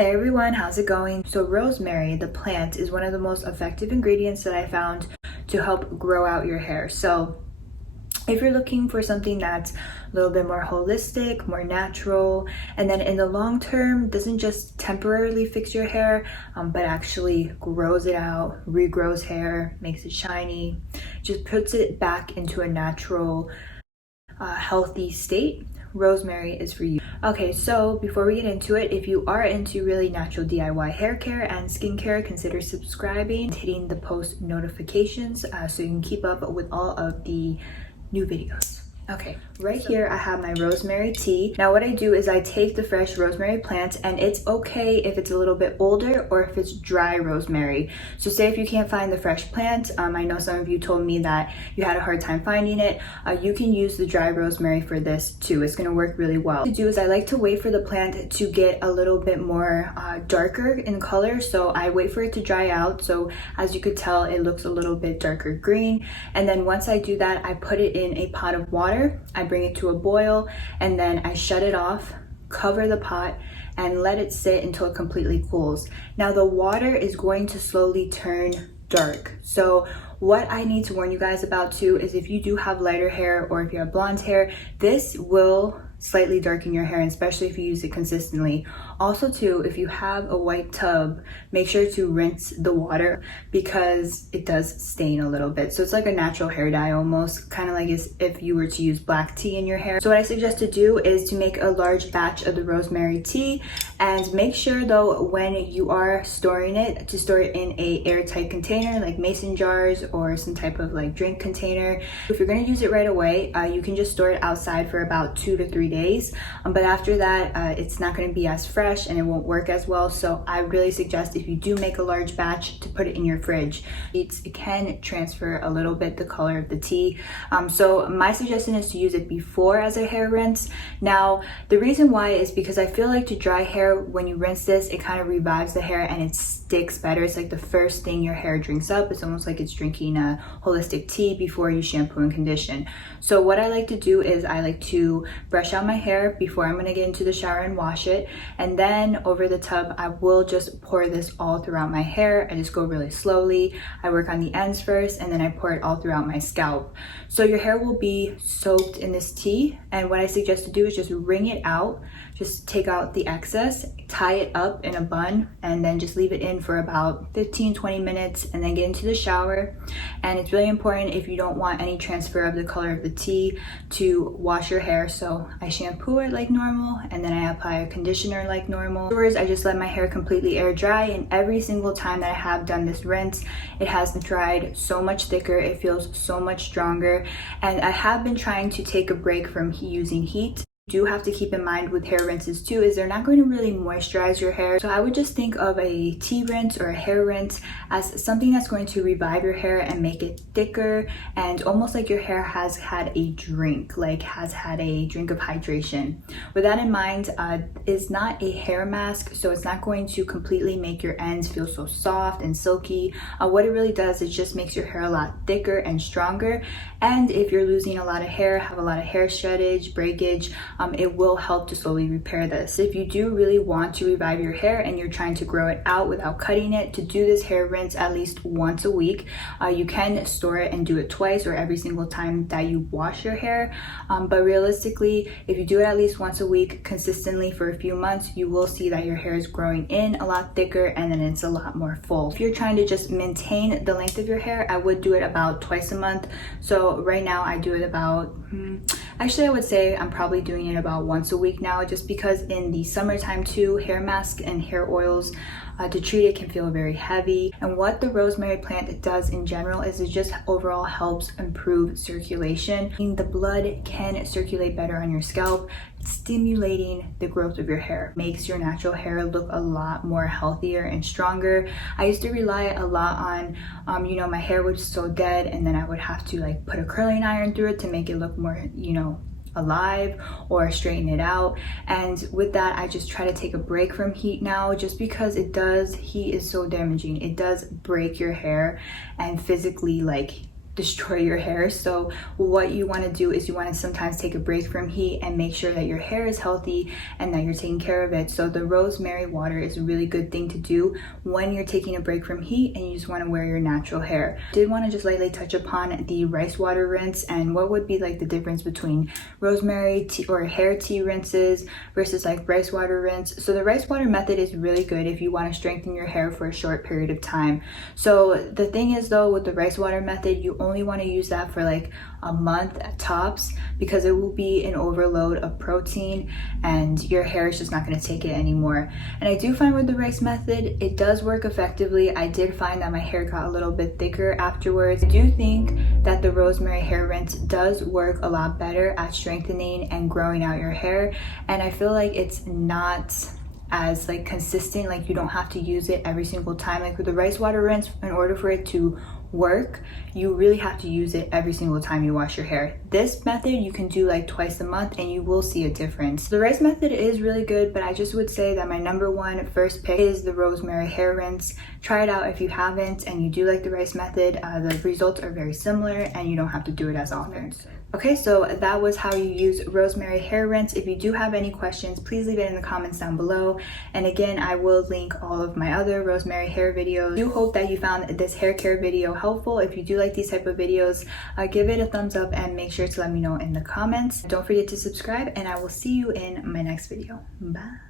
Hey everyone, how's it going? So rosemary, the plant, is one of the most effective ingredients that I found to help grow out your hair. So if you're looking for something that's a little bit more holistic, more natural, and then in the long term doesn't just temporarily fix your hair, but actually grows it out, regrows hair, makes it shiny, just puts it back into a natural, healthy state, rosemary is for you. Okay, so before we get into it, if you are into really natural DIY hair care and skincare, consider subscribing and hitting the post notifications so you can keep up with all of the new videos. Okay, right here I have my rosemary tea. Now what I do is I take the fresh rosemary plant, and it's okay if it's a little bit older or if it's dry rosemary. So say if you can't find the fresh plant, I know some of you told me that you had a hard time finding it, you can use the dry rosemary for this too. It's gonna work really well. What I do is I like to wait for the plant to get a little bit more darker in color. So I wait for it to dry out. So as you could tell, it looks a little bit darker green. And then once I do that, I put it in a pot of water. I bring it to a boil, and then I shut it off, cover the pot, and let it sit until it completely cools. Now the water is going to slowly turn dark. So what I need to warn you guys about too is if you do have lighter hair or if you have blonde hair, this will slightly darken your hair, and especially if you use it consistently. Also too, if you have a white tub, make sure to rinse the water because it does stain a little bit. So it's like a natural hair dye almost, kind of like as if you were to use black tea in your hair. So what I suggest to do is to make a large batch of the rosemary tea, and make sure though when you are storing it to store it in a airtight container like mason jars or some type of like drink container. If you're going to use it right away, you can just store it outside for about 2 to 3 days, but after that it's not going to be as fresh and it won't work as well. So I really suggest if you do make a large batch to put it in your fridge. It can transfer a little bit the color of the tea. So my suggestion is to use it before as a hair rinse. Now the reason why is because I feel like to dry hair, when you rinse this, it kind of revives the hair and it sticks better. It's like the first thing your hair drinks up. It's almost like it's drinking a holistic tea before you shampoo and condition. So what I like to do is I like to brush out my hair before I'm going to get into the shower and wash it, and then over the tub I will just pour this all throughout my hair. I just go really slowly. I work on the ends first, and then I pour it all throughout my scalp. So your hair will be soaked in this tea, and what I suggest to do is just wring it out. Just take out the excess, tie it up in a bun, and then just leave it in for about 15-20 minutes, and then get into the shower. And it's really important, if you don't want any transfer of the color of the tea, to wash your hair. So I shampoo it like normal, and then I apply a conditioner like normal. Afterwards, I just let my hair completely air dry, and every single time that I have done this rinse, it has dried so much thicker. It feels so much stronger, and I have been trying to take a break from using heat. Do have to keep in mind with hair rinses too is they're not going to really moisturize your hair. So I would just think of a tea rinse or a hair rinse as something that's going to revive your hair and make it thicker, and almost like your hair has had a drink, like has had a drink of hydration. With that in mind, it's not a hair mask, so it's not going to completely make your ends feel so soft and silky. What it really does is just makes your hair a lot thicker and stronger. And if you're losing a lot of hair, have a lot of hair shreddage, breakage, it will help to slowly repair this. If you do really want to revive your hair and you're trying to grow it out without cutting it, to do this hair rinse at least once a week. You can store it and do it twice or every single time that you wash your hair. But realistically, if you do it at least once a week consistently for a few months, you will see that your hair is growing in a lot thicker, and then it's a lot more full. If you're trying to just maintain the length of your hair, I would do it about twice a month. So right now I do it about, actually I would say I'm probably doing it about once a week now, just because in the summertime too, hair masks and hair oils to treat it can feel very heavy. And what the rosemary plant does in general is it just overall helps improve circulation. The blood can circulate better on your scalp, stimulating the growth of your hair. Makes your natural hair look a lot more healthier and stronger. I used to rely a lot on, you know, my hair was so dead, and then I would have to like put a curling iron through it to make it look more, you know, alive or straighten it out. And with that, I just try to take a break from heat now, just because heat is so damaging. It does break your hair and physically like destroy your hair. So what you want to do is you want to sometimes take a break from heat and make sure that your hair is healthy and that you're taking care of it. So the rosemary water is a really good thing to do when you're taking a break from heat and you just want to wear your natural hair. I did want to just lightly touch upon the rice water rinse and what would be like the difference between rosemary tea or hair tea rinses versus like rice water rinse. So the rice water method is really good if you want to strengthen your hair for a short period of time. So the thing is though, with the rice water method, you only want to use that for like a month at tops, because it will be an overload of protein and your hair is just not going to take it anymore. And I do find with the rice method, it does work effectively. I did find that my hair got a little bit thicker afterwards. I do think that the rosemary hair rinse does work a lot better at strengthening and growing out your hair, and I feel like it's not as like consistent. Like you don't have to use it every single time. Like with the rice water rinse, in order for it to work, you really have to use it every single time you wash your hair. This method you can do like twice a month and you will see a difference. The rice method is really good, but I just would say that my number one first pick is the rosemary hair rinse. Try it out if you haven't and you do like the rice method. The results are very similar and you don't have to do it as often. Okay, so that was how you use rosemary hair rinse. If you do have any questions, please leave it in the comments down below. And again, I will link all of my other rosemary hair videos. I do hope that you found this hair care video helpful. If you do like these type of videos, give it a thumbs up and make sure to let me know in the comments. Don't forget to subscribe and I will see you in my next video. Bye.